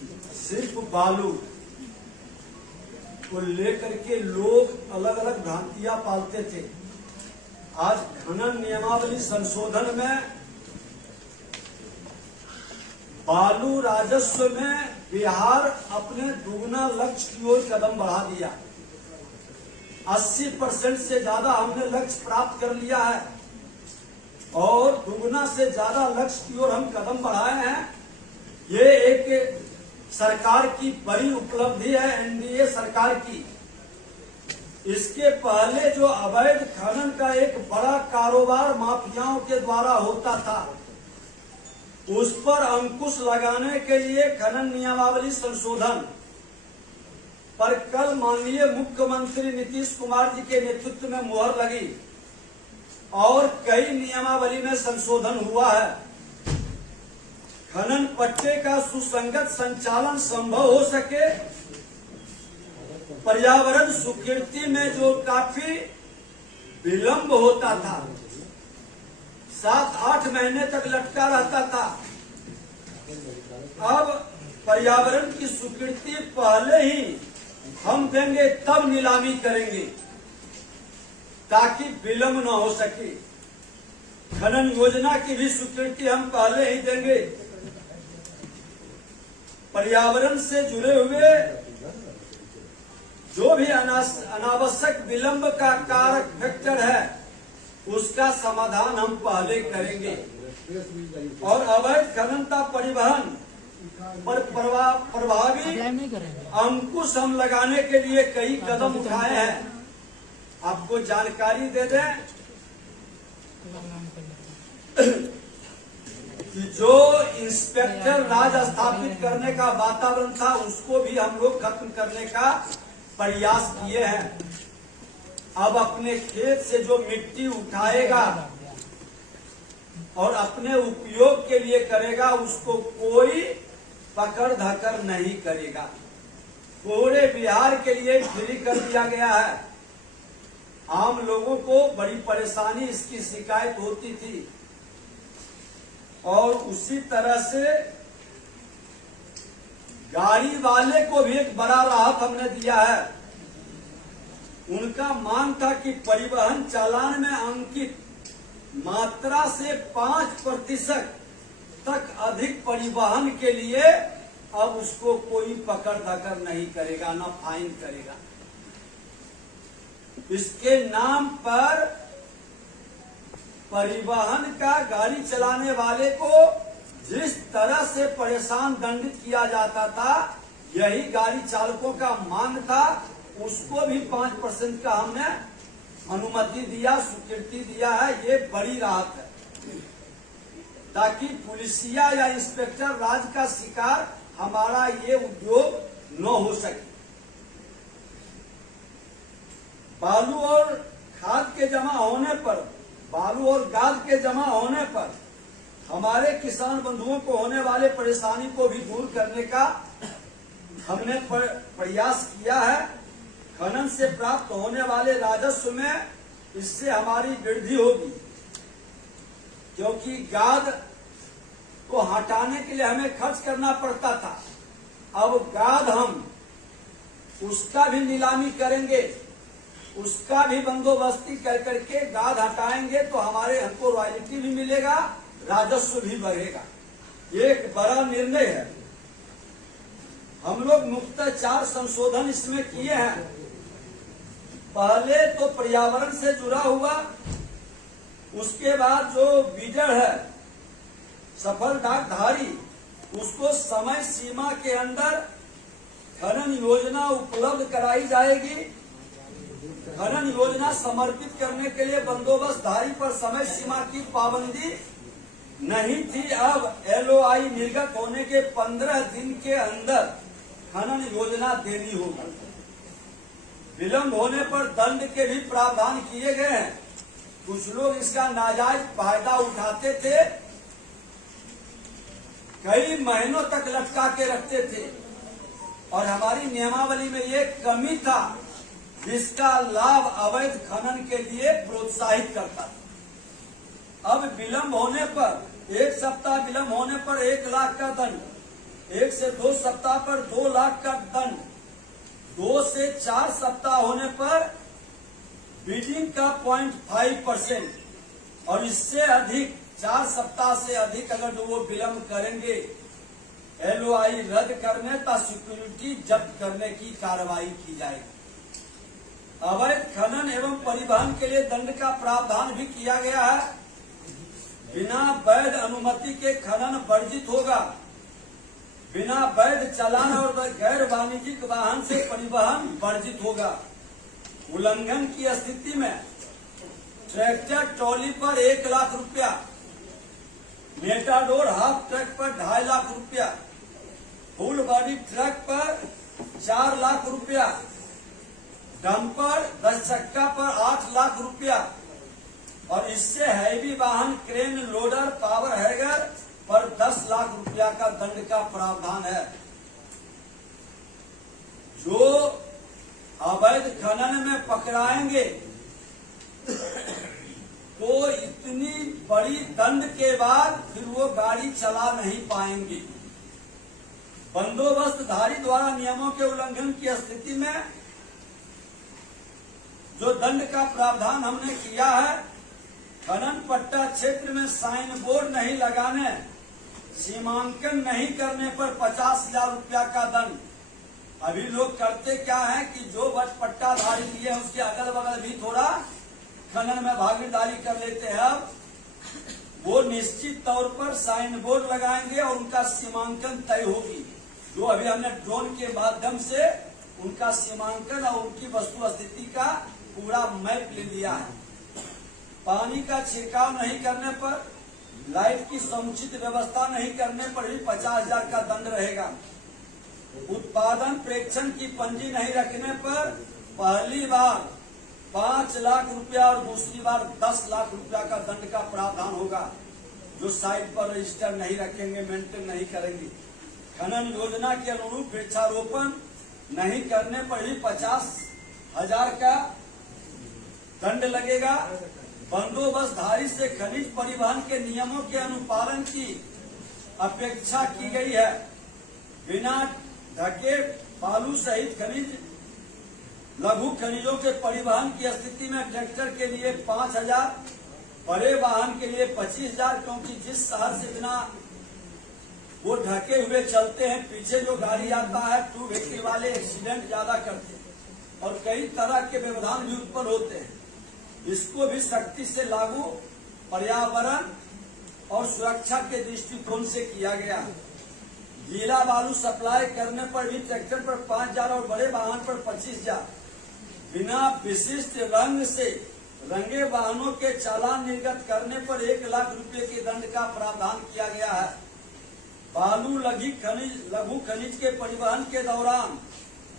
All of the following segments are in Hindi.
सिर्फ बालू को लेकर के लोग अलग अलग भ्रांतियां पालते थे। आज खनन नियमावली संशोधन में बालू राजस्व में बिहार अपने दुगना लक्ष्य की ओर कदम बढ़ा दिया। 80% से ज्यादा हमने लक्ष्य प्राप्त कर लिया है और दुगना से ज्यादा लक्ष्य की ओर हम कदम बढ़ाए हैं। ये एक सरकार की बड़ी उपलब्धि है, एनडीए सरकार की। इसके पहले जो अवैध खनन का एक बड़ा कारोबार माफियाओं के द्वारा होता था, उस पर अंकुश लगाने के लिए खनन नियमावली संशोधन पर कल माननीय मुख्यमंत्री नीतीश कुमार जी के नेतृत्व में मुहर लगी और कई नियमावली में संशोधन हुआ है। खनन पट्टे का सुसंगत संचालन संभव हो सके, पर्यावरण स्वीकृति में जो काफी विलंब होता था, 7-8 महीने तक लटका रहता था, अब पर्यावरण की स्वीकृति पहले ही हम देंगे तब नीलामी करेंगे ताकि विलंब न हो सके। खनन योजना की भी स्वीकृति हम पहले ही देंगे। पर्यावरण से जुड़े हुए जो भी अनावश्यक विलंब का कारक फैक्टर है, उसका समाधान हम पहले करेंगे और अवैध खननता परिवहन पर प्रभावी अंकुश हम लगाने के लिए कई कदम उठाए हैं। आपको जानकारी दे दें कि जो इंस्पेक्टर राज स्थापित करने का वातावरण था, उसको भी हम लोग खत्म करने का प्रयास किए हैं। अब अपने खेत से जो मिट्टी उठाएगा और अपने उपयोग के लिए करेगा, उसको कोई पकड़ धकर नहीं करेगा। पूरे बिहार के लिए फ्री कर दिया गया है। आम लोगों को बड़ी परेशानी इसकी शिकायत होती थी और उसी तरह से गाड़ी वाले को भी एक बड़ा राहत हमने दिया है। उनका मांग था कि परिवहन चालान में अंकित मात्रा से 5% तक अधिक परिवहन के लिए अब उसको कोई पकड़ धकर नहीं करेगा, ना फाइन करेगा। इसके नाम पर परिवहन का गाड़ी चलाने वाले को जिस तरह से परेशान दंडित किया जाता था, यही गाड़ी चालकों का मांग था। उसको भी 5% का हमने अनुमति दिया, स्वीकृति दिया है। ये बड़ी राहत है ताकि पुलिसिया या इंस्पेक्टर राज का शिकार हमारा ये उद्योग न हो सके। बालू और खाद के जमा होने पर, बालू और गाद के जमा होने पर हमारे किसान बंधुओं को होने वाले परेशानी को भी दूर करने का हमने प्रयास किया है। खनन से प्राप्त होने वाले राजस्व में इससे हमारी वृद्धि होगी, क्योंकि गाद को हटाने के लिए हमें खर्च करना पड़ता था। अब गाद हम उसका भी नीलामी करेंगे, उसका भी बंदोबस्ती कर करके गाद हटाएंगे तो हमको रॉयल्टी भी मिलेगा, राजस्व भी बढ़ेगा। ये एक बड़ा निर्णय है। हम लोग मुख्यतः 4 संशोधन इसमें किए हैं। पहले तो पर्यावरण से जुड़ा हुआ, उसके बाद जो बीजड़ है सफल डाकधारी, उसको समय सीमा के अंदर खनन योजना उपलब्ध कराई जाएगी। खनन योजना समर्पित करने के लिए बंदोबस्तधारी पर समय सीमा की पाबंदी नहीं थी। अब LOI निर्गत होने के 15 दिन के अंदर खनन योजना देनी होगी। विलंब होने पर दंड के भी प्रावधान किए गए हैं। कुछ लोग इसका नाजायज फायदा उठाते थे, कई महीनों तक लटका के रखते थे और हमारी नियमावली में ये कमी था जिसका लाभ अवैध खनन के लिए प्रोत्साहित करता था। अब विलंब होने पर, 1 सप्ताह विलंब होने पर 1 लाख का दंड 1 से 2 सप्ताह पर 2 लाख का दंड, 2 से 4 सप्ताह होने पर बिडिंग का 0.5% और इससे अधिक 4 सप्ताह से अधिक अगर जो वो विलम्ब करेंगे LOI रद्द करने तथा सिक्योरिटी जब्त करने की कार्रवाई की जाएगी। अवैध खनन एवं परिवहन के लिए दंड का प्रावधान भी किया गया है। बिना वैध अनुमति के खनन वर्जित होगा। बिना वैध चालान और गैर वाणिज्यिक वाहन से परिवहन वर्जित होगा। उल्लंघन की स्थिति में ट्रैक्टर ट्रॉली पर 1 लाख रुपया, मेटाडोर हाफ ट्रक पर 2.5 लाख रुपया, फुल बॉडी ट्रक पर 4 लाख रुपया, डंपर 10 चक्का पर 8 लाख रुपया और इससे हैवी वाहन क्रेन लोडर पावर हैगर पर 10 लाख रुपया का दंड का प्रावधान है। जो अवैध खनन में पकड़ाएंगे तो इतनी बड़ी दंड के बाद फिर वो गाड़ी चला नहीं पाएंगे। बंदोबस्तधारी द्वारा नियमों के उल्लंघन की स्थिति में जो दंड का प्रावधान हमने किया है, खनन पट्टा क्षेत्र में साइन बोर्ड नहीं लगाने, सीमांकन नहीं करने पर 50,000 रुपया का दंड। अभी लोग करते क्या है कि जो बस पट्टाधारी लिए हैं उसके अगल बगल भी थोड़ा खनन में भागीदारी कर लेते हैं। अब वो निश्चित तौर पर साइन बोर्ड लगाएंगे और उनका सीमांकन तय होगी। जो अभी हमने ड्रोन के माध्यम से उनका सीमांकन और उनकी वस्तु स्थिति का पूरा मैप ले लिया है। पानी का छिड़काव नहीं करने पर, लाइट की समुचित व्यवस्था नहीं करने पर भी 50,000 का दंड रहेगा। उत्पादन प्रेक्षण की पंजी नहीं रखने पर पहली बार 5 लाख रुपया और दूसरी बार 10 लाख रुपया का दंड का प्रावधान होगा। जो साइट पर रजिस्टर नहीं रखेंगे, मेंटेन नहीं करेंगे। खनन योजना के अनुरूप वृक्षारोपण नहीं करने पर भी 50,000 का दंड लगेगा। बंदोबस्तधारी से खनिज परिवहन के नियमों के अनुपालन की अपेक्षा की गई है। बिना ढके बालू सहित खनिज लघु खनिजों के परिवहन की स्थिति में ट्रैक्टर के लिए 5,000, बड़े वाहन के लिए 25,000, क्योंकि जिस शहर से बिना वो ढके हुए चलते हैं, पीछे जो गाड़ी आता है 2 व्हीकल वाले एक्सीडेंट ज्यादा करते हैं और कई तरह के व्यवधान भी उत्पन्न होते हैं। इसको भी सख्ती से लागू पर्यावरण और सुरक्षा के दृष्टिकोण से किया गया। गीला बालू सप्लाई करने पर भी ट्रैक्टर पर 5,000 और बड़े वाहन पर 25,000। बिना विशिष्ट रंग से रंगे वाहनों के चालान निर्गत करने पर 1 लाख रुपए के दंड का प्रावधान किया गया है। बालू लघु खनिज के परिवहन के दौरान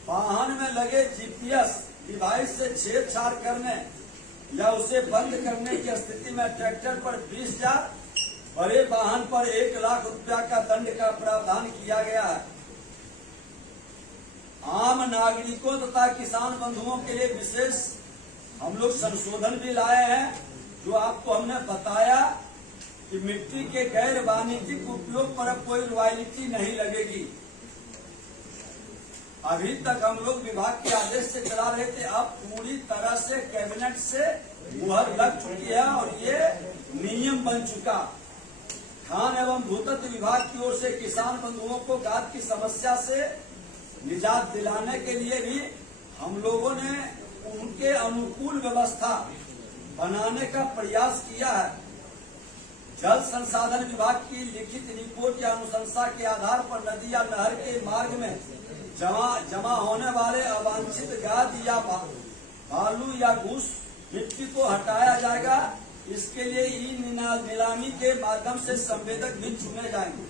वाहन में लगे GPS डिवाइस से छेड़छाड़ करने या उसे बंद करने की स्थिति में ट्रैक्टर पर 20,000, बड़े वाहन पर 1 लाख रुपया का दंड का प्रावधान किया गया है। आम नागरिकों तथा किसान बंधुओं के लिए विशेष हम लोग संशोधन भी लाए हैं। जो आपको हमने बताया कि मिट्टी के गैर वाणिज्यिक उपयोग पर अब कोई रॉयल्टी नहीं लगेगी। अभी तक हम लोग विभाग के आदेश से चला रहे थे, अब पूरी तरह से कैबिनेट से मुहर लग चुकी है और ये नियम बन चुका। खान एवं भूतत्व विभाग की ओर से किसान बंधुओं को गाद की समस्या से निजात दिलाने के लिए भी हम लोगों ने उनके अनुकूल व्यवस्था बनाने का प्रयास किया है। जल संसाधन विभाग की लिखित रिपोर्ट या अनुशंसा के आधार पर नदी या नहर के मार्ग में जमा होने वाले अवांछित गाद या बालू या घूस मिट्टी को हटाया जाएगा। इसके लिए ई नीलामी के माध्यम से संवेदक भी चुने जाएंगे,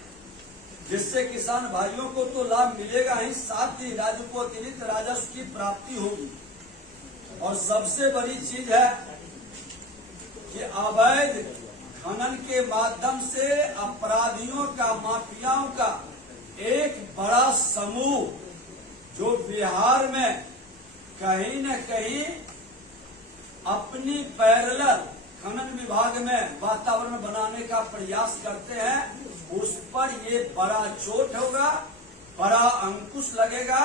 जिससे किसान भाइयों को तो लाभ मिलेगा ही, साथ ही राज्य को अतिरिक्त राजस्व की प्राप्ति होगी। और सबसे बड़ी चीज है कि अवैध खनन के माध्यम से अपराधियों का, माफियाओं का एक बड़ा समूह जो बिहार में कहीं न कहीं अपनी पैरेलल खनन विभाग में वातावरण बनाने का प्रयास करते हैं उस पर ये बड़ा चोट होगा, बड़ा अंकुश लगेगा।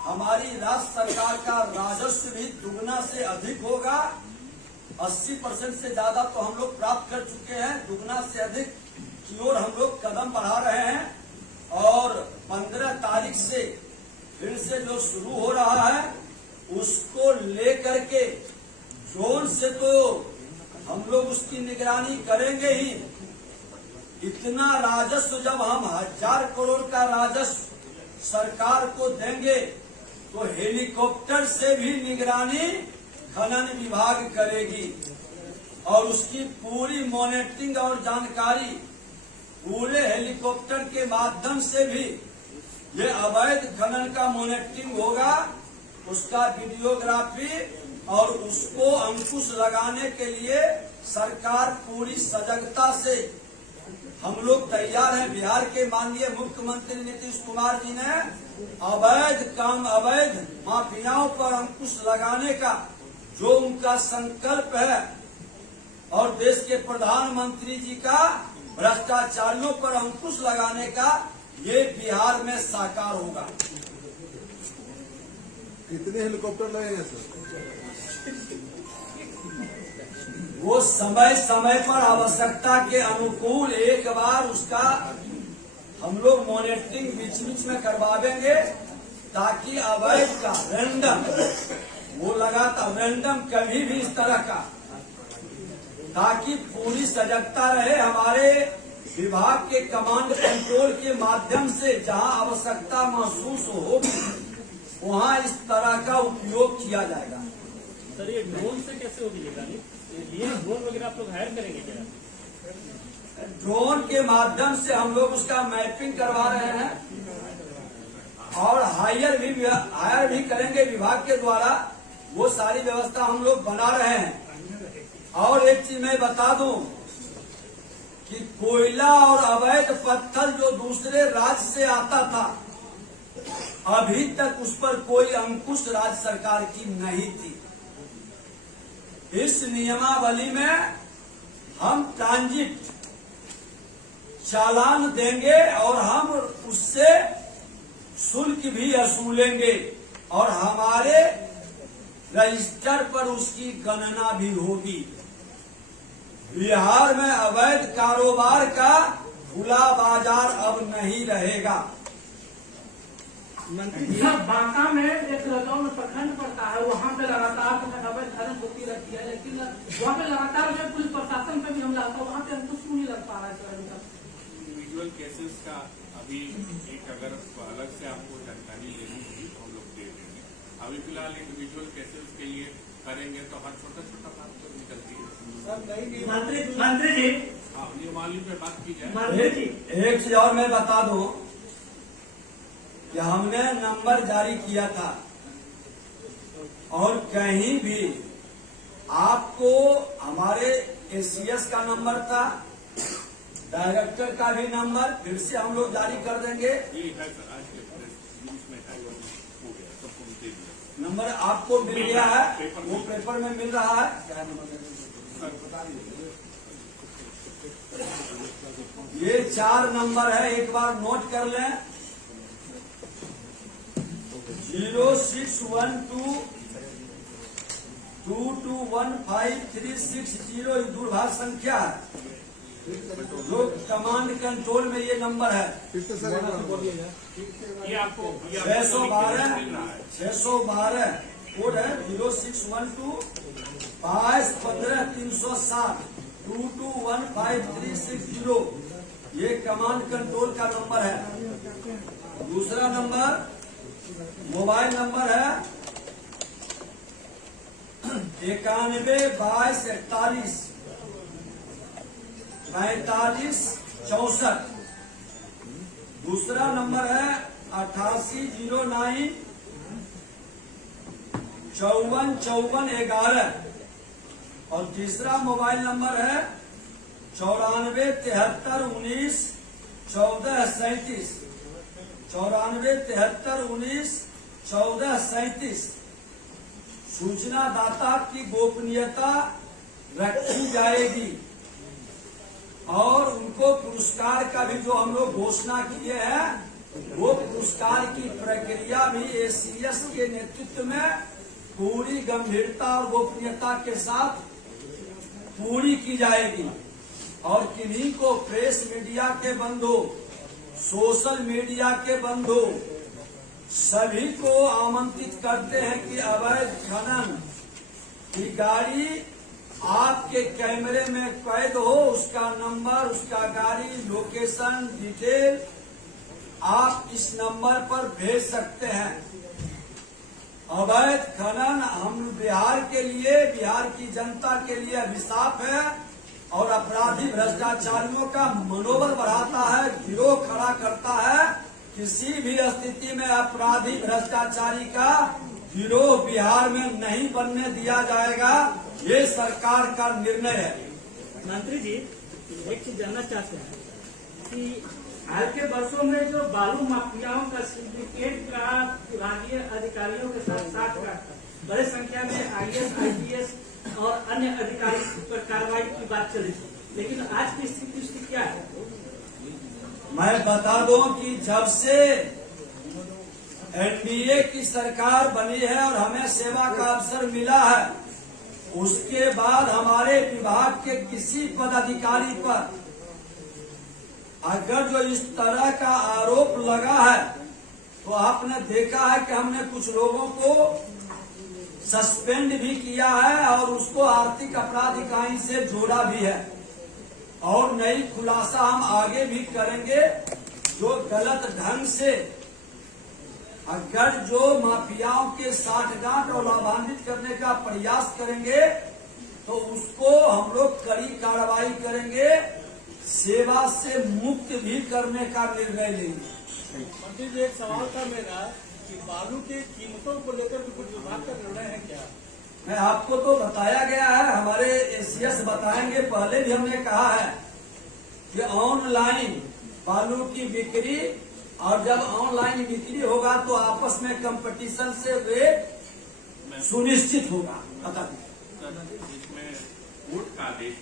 हमारी राज्य सरकार का राजस्व भी दुगना से अधिक होगा। 80% से ज्यादा तो हम लोग प्राप्त कर चुके हैं, दुगना से अधिक की ओर हम लोग कदम बढ़ा रहे हैं। और 15 तारीख से फिर से जो शुरू हो रहा है उसको लेकर के ड्रोन से तो हम लोग उसकी निगरानी करेंगे ही। इतना राजस्व जब हम 1000 करोड़ का राजस्व सरकार को देंगे तो हेलीकॉप्टर से भी निगरानी खनन विभाग करेगी और उसकी पूरी मॉनिटरिंग और जानकारी पूरे हेलीकॉप्टर के माध्यम से भी ये अवैध खनन का मॉनिटरिंग होगा, उसका वीडियोग्राफी, और उसको अंकुश लगाने के लिए सरकार पूरी सजगता से हम लोग तैयार हैं। बिहार के माननीय मुख्यमंत्री नीतीश कुमार जी ने अवैध माफियाओं पर अंकुश लगाने का जो उनका संकल्प है और देश के प्रधानमंत्री जी का भ्रष्टाचारियों पर अंकुश लगाने का, ये बिहार में साकार होगा। कितने हेलीकॉप्टर लगेंगे सर? वो समय समय पर आवश्यकता के अनुकूल एक बार उसका हम लोग मॉनिटरिंग बीच बीच में करवाएंगे ताकि अवैध का रैंडम वो लगातार रैंडम कभी भी इस तरह का, ताकि पूरी सजगता रहे। हमारे विभाग के कमांड कंट्रोल के माध्यम से जहां आवश्यकता महसूस होगी वहां इस तरह का उपयोग किया जाएगा। सर ये ड्रोन से कैसे होगी निगरानी? ये ड्रोन वगैरह आप लोग हायर करेंगे क्या? ड्रोन के माध्यम से हम लोग उसका मैपिंग करवा रहे हैं और हायर भी करेंगे विभाग के द्वारा। वो सारी व्यवस्था हम लोग बना रहे हैं। और एक चीज मैं बता दूं कि कोयला और अवैध पत्थर जो दूसरे राज्य से आता था, अभी तक उस पर कोई अंकुश राज्य सरकार की नहीं थी। इस नियमावली में हम ट्रांजिट चालान देंगे और हम उससे शुल्क भी वसूलेंगे और हमारे रजिस्टर पर उसकी गणना भी होगी। बिहार में अवैध कारोबार का खुला बाजार अब नहीं रहेगा। मंत्री जी, बांका में एक लखनऊ प्रखंड पड़ता है, वहाँ पे लगातार अवैध खनन होती रहती है, लेकिन वहाँ पे लगातार जो पुलिस प्रशासन पे भी हमला होता है, वहाँ पे हमको क्यों नहीं लग पा रहा है सर अभी तक? इंडिविजुअल केसेस का अभी एक अगर अलग से आपको जानकारी लेनी होगी तो हम लोग दे देंगे। अभी फिलहाल इंडिविजुअल केसेस के लिए करेंगे तो हर छोटा छोटा बात तो निकलती है। मंत्री जी, हाँ, नियमावली पे बात की जाए। मंत्री जी, एक चीज और मैं बता दूं कि हमने नंबर जारी किया था और कहीं भी आपको हमारे एसीएस का नंबर था, डायरेक्टर का भी नंबर फिर से हम लोग जारी कर देंगे। ये है सर, आज के न्यूज में है, हो गया, सबको दे दिया। नंबर आपको मिल गया है, वो पेपर में मिल रहा है। ये 4 नंबर है, एक बार नोट कर लें। 0612 22153660 दूरभाष संख्या है जो कमांड कंट्रोल में ये नंबर है। फिर से सर एक बार ये आपको 612 कोड है 0612 22153660 22153660 ये कमांड कंट्रोल का नंबर है। दूसरा नंबर मोबाइल नंबर है 912241 4564। दूसरा नंबर है 8809 545411। और तीसरा मोबाइल नंबर है 947319 1437 947319 1437। सूचना दाता की गोपनीयता रखी जाएगी। और उनको पुरस्कार का भी जो हम लोग घोषणा किए हैं वो पुरस्कार की प्रक्रिया भी एसीएस के नेतृत्व में पूरी गंभीरता और गोपनीयता के साथ पूरी की जाएगी। और किन्हीं को प्रेस मीडिया के बंधु, सोशल मीडिया के बंधु सभी को आमंत्रित करते हैं कि अवैध खनन की गाड़ी आपके कैमरे में कैद हो, उसका नंबर, उसका गाड़ी, लोकेशन, डिटेल आप इस नंबर पर भेज सकते हैं। अवैध खनन हम बिहार के लिए, बिहार की जनता के लिए अभिशाप है और अपराधी भ्रष्टाचारियों का मनोबल बढ़ाता है, गिरोह खड़ा करता है। किसी भी स्थिति में अपराधी भ्रष्टाचारी का गिरोह बिहार में नहीं बनने दिया जाएगा, ये सरकार का निर्णय है। मंत्री जी, एक चीज जानना चाहते हैं कि हाल के वर्षों में जो बालू माफियाओं का सिंडिकेट का विभागीय अधिकारियों के साथ साथ का बड़े संख्या में आईएएस, आईपीएस और अन्य अधिकारी पर कार्रवाई की बात चली थी, लेकिन आज की स्थिति क्या है? मैं बता दूं कि जब से एनडीए की सरकार बनी है और हमें सेवा का अवसर मिला है, उसके बाद हमारे विभाग के किसी पदाधिकारी पर अगर जो इस तरह का आरोप लगा है तो आपने देखा है कि हमने कुछ लोगों को सस्पेंड भी किया है और उसको आर्थिक अपराध इकाई से जोड़ा भी है और नई खुलासा हम आगे भी करेंगे। जो गलत ढंग से अगर जो माफियाओं के साठगांठ और लाभान्वित करने का प्रयास करेंगे तो उसको हम लोग कड़ी कार्रवाई करेंगे, सेवा से मुक्त भी करने का निर्णय लेंगे। मंत्री जी, एक सवाल था मेरा कि बालू की कीमतों को लेकर भी कुछ विभाग का निर्णय है क्या? मैं आपको तो बताया गया है, हमारे एसीएस बताएंगे। पहले भी हमने कहा है कि ऑनलाइन बालू की बिक्री, और जब ऑनलाइन बिक्री होगा तो आपस में कंपटीशन से रेट सुनिश्चित होगा। बता दीजिए। इसमें कोर्ट का आदेश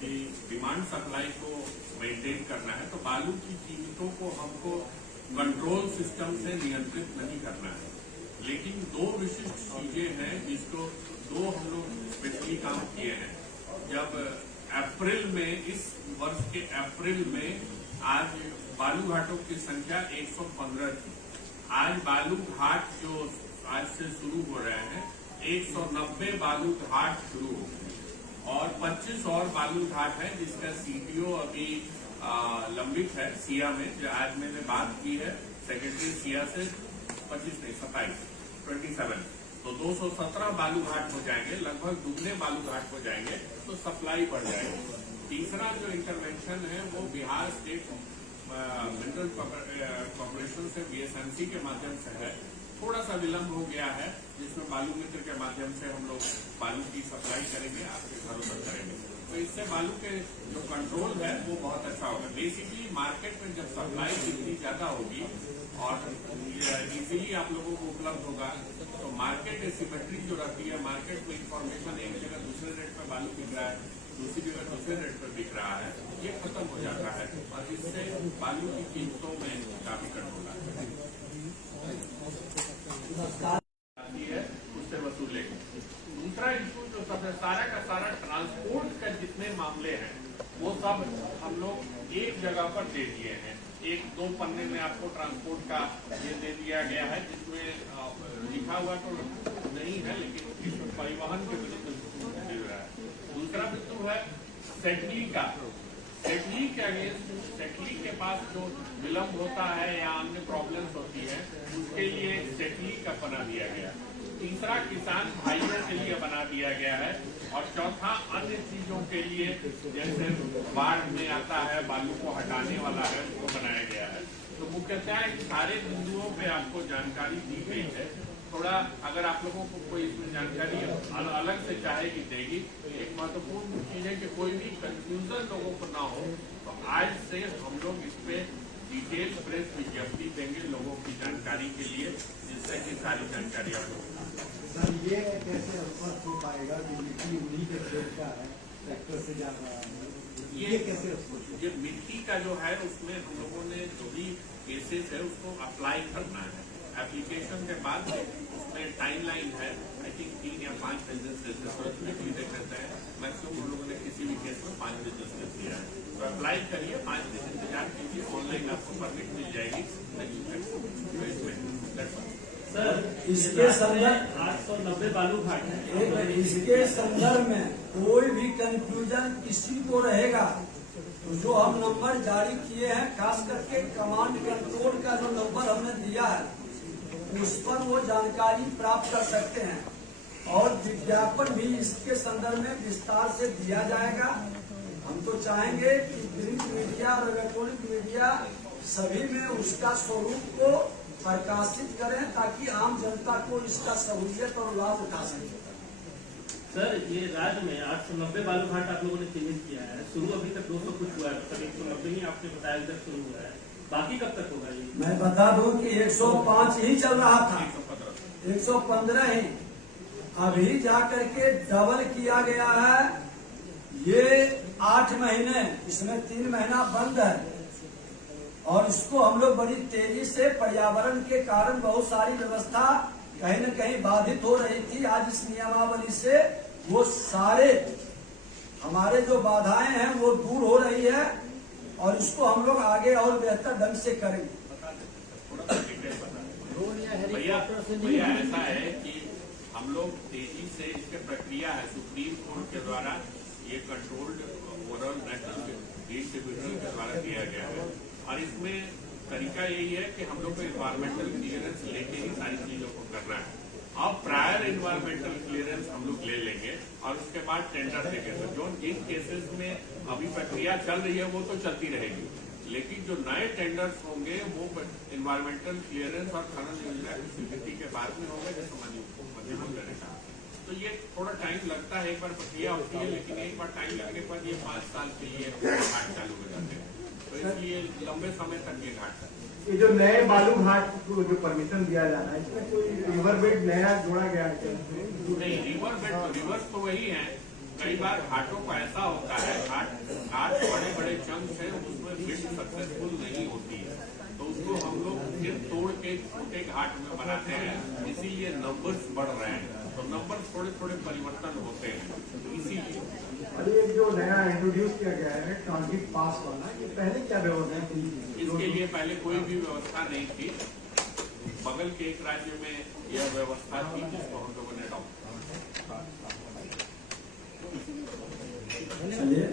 कि डिमांड सप्लाई को मेंटेन करना है, तो बालू की कीमतों को हमको कंट्रोल सिस्टम से नियंत्रित नहीं करना है। लेकिन दो विशिष्ट चीजें हैं जिसको दो हम लोग स्पेशली काम किए हैं। जब अप्रैल में, इस वर्ष के अप्रैल में, आज बालू घाटों की संख्या 115 थी। आज बालू घाट जो आज से शुरू हो रहे हैं, 190 बालू घाट शुरू हो गए और 25 और बालू घाट है जिसका सीडीओ अभी लंबित है सिया में। जो आज मैंने बात की है सेक्रेटरी सिया से, 25 नहीं 27, तो 217 बालू घाट हो जाएंगे, लगभग दुगने बालू घाट हो जाएंगे, तो सप्लाई बढ़ जाएगी। तीसरा जो इंटरवेंशन है वो बिहार स्टेट मिनरल कॉर्पोरेशन से बीएसएमसी के माध्यम से है। थोड़ा सा विलंब हो गया है, जिसमें बालू मित्र के माध्यम से हम लोग बालू की सप्लाई करेंगे, आपके घरों तक करेंगे। तो इससे बालू के जो कंट्रोल है वो बहुत अच्छा होगा। बेसिकली मार्केट में जब सप्लाई इतनी ज्यादा होगी और इजीली आप लोगों को उपलब्ध होगा, तो मार्केट एसिमेट्री जो रहती है, मार्केट में इंफॉर्मेशन एक जगह दूसरे रेट पर बालू बिक रहा है, दूसरी जगह दूसरे रेट पर बिक रहा है, ये खत्म हो जाता है और इससे बालू की कीमतों में काफी कंट्रोल आता है। उससे वसूलेंगे। दूसरा इशू जो सबसे सारा का सारा ट्रांसपोर्ट का जितने मामले हैं वो सब हम लोग एक जगह पर दे दिए हैं। एक दो पन्ने में आपको ट्रांसपोर्ट का ये दे दिया गया है, जिसमें लिखा हुआ तो नहीं है लेकिन इसमें परिवहन के विरुद्ध दे रहा है। दूसरा बिंदु है सेटली का। सेटली के अगेंस्ट, सेटली के पास जो विलम्ब होता है या अन्य प्रॉब्लम्स होती है, उसके लिए सेटली का बना दिया गया। तीसरा किसान भाइयों के लिए बना दिया गया है और चौथा अन्य चीजों के लिए, जैसे बाढ़ में आता है बालू को हटाने वाला है, उसको बनाया गया है। तो मुख्यतः इन सारे बिंदुओं पे आपको जानकारी दी गई है। थोड़ा अगर आप लोगों को कोई इसमें जानकारी अलग से चाहेगी देगी, एक महत्वपूर्ण चीज है कि कोई भी कंफ्यूजन लोगों को ना हो, तो आज से हम लोग इस पे डिटेल प्रेस विज्ञप्ति देंगे लोगों की जानकारी के लिए, जिससे कि सारी जानकारी आप लोग। सर, ये कैसे स्पष्ट हो पाएगा कि मिट्टी उन्हीं के खेत का है, ट्रैक्टर से जा रहा है? ये जो मिट्टी का जो है उसमें हम लोगों ने जो भी केसेस है उसको अप्लाई करना है। एप्लीकेशन के बाद उसमें टाइमलाइन है, आई थिंक 3 या 5 बिजनेस डेज कहते हैं मैक्सिमम हम लोगों ने किसी भी केस में 5 बिजनेस डेज दिया है। तो अप्लाई करिए, 5 दिन इंतजार कीजिए, ऑनलाइन आपको परमिट मिल जाएगी। सर इसके संदर्भ 890 बालू घाट है। इसके संदर्भ में कोई भी कंफ्यूजन किसी को रहेगा तो जो हम नंबर जारी किए हैं, खास करके कमांड कंट्रोल का जो नंबर हमने दिया है उस पर वो जानकारी प्राप्त कर सकते हैं और विज्ञापन भी इसके संदर्भ में विस्तार से दिया जाएगा। हम तो चाहेंगे कि प्रिंट मीडिया और इलेक्ट्रॉनिक मीडिया सभी में उसका स्वरूप को प्रकाशित करें ताकि आम जनता को इसका सहूलियत और लाभ उठा सके। सर ये राज्य में 890 बालू घाट आप लोगों ने चिन्हित किया है। शुरू अभी तक 200 कुछ हुआ है, तब 190 ही आपने बताया इधर शुरू हुआ है, बाकी कब तक होगा ये? मैं बता दूं कि 105 ही चल रहा था, 115 ही, अभी जाकर के डबल किया गया है। ये 8 महीने, इसमें 3 महीना बंद है और इसको हम लोग बड़ी तेजी से पर्यावरण के कारण बहुत सारी व्यवस्था कहीं न कहीं बाधित हो रही थी। आज इस नियमावली से वो सारे हमारे जो बाधाएं हैं वो दूर हो रही है और इसको हम लोग आगे और बेहतर ढंग से करेंगे। भैया ऐसा है कि हम लोग तेजी से इसके प्रक्रिया है, सुप्रीम कोर्ट के द्वारा ये controlled overall national green tribunal के द्वारा किया गया है और इसमें तरीका यही है कि हम लोग को इन्वायरमेंटल क्लियरेंस लेके ही सारी चीजों को करना है। अब प्रायर इन्वायरमेंटल क्लियरेंस हम लोग ले लेंगे और उसके बाद टेंडर देंगे। तो जो जिन केसेस में अभी प्रक्रिया चल रही है वो तो चलती रहेगी, लेकिन जो नए टेंडर्स होंगे वो इन्वायरमेंटल क्लियरेंस और खनन योजना की स्वीकृति के बाद में होंगे, जैसे मंजूर करेगा। तो ये थोड़ा टाइम लगता है, एक बार प्रक्रिया होती है, लेकिन एक बार टाइम लगने के बाद ये 5 साल के लिए घाट चालू हो जाते हैं। तो इसलिए लंबे समय तक ये घाट है। ये जो नए बालू घाट को जो परमिशन दिया जा रहा है, इसमें कोई रिवर बेड नया जोड़ा गया है? नहीं, रिवर्स तो वही है। कई बार घाटों को ऐसा होता है, घाट बड़े बड़े चंक्स हैं, उसमें बिल्ड सक्सेसफुल नहीं होती है, तो उसको हम लोग फिर तोड़ के छोटे घाट में बनाते हैं, इसीलिए नंबर्स बढ़ रहे हैं। तो नंबर थोड़े थोड़े परिवर्तन होते हैं, तो इसीलिए। और ये जो नया इंट्रोड्यूस किया गया है ट्रांजिट पास वाला, ये पहले क्या व्यवस्था थी? इसके लिए पहले कोई भी व्यवस्था नहीं थी। बगल के एक राज्य में यह व्यवस्था थी जिसको हम लोगों ने अडॉप्ट। चलिए।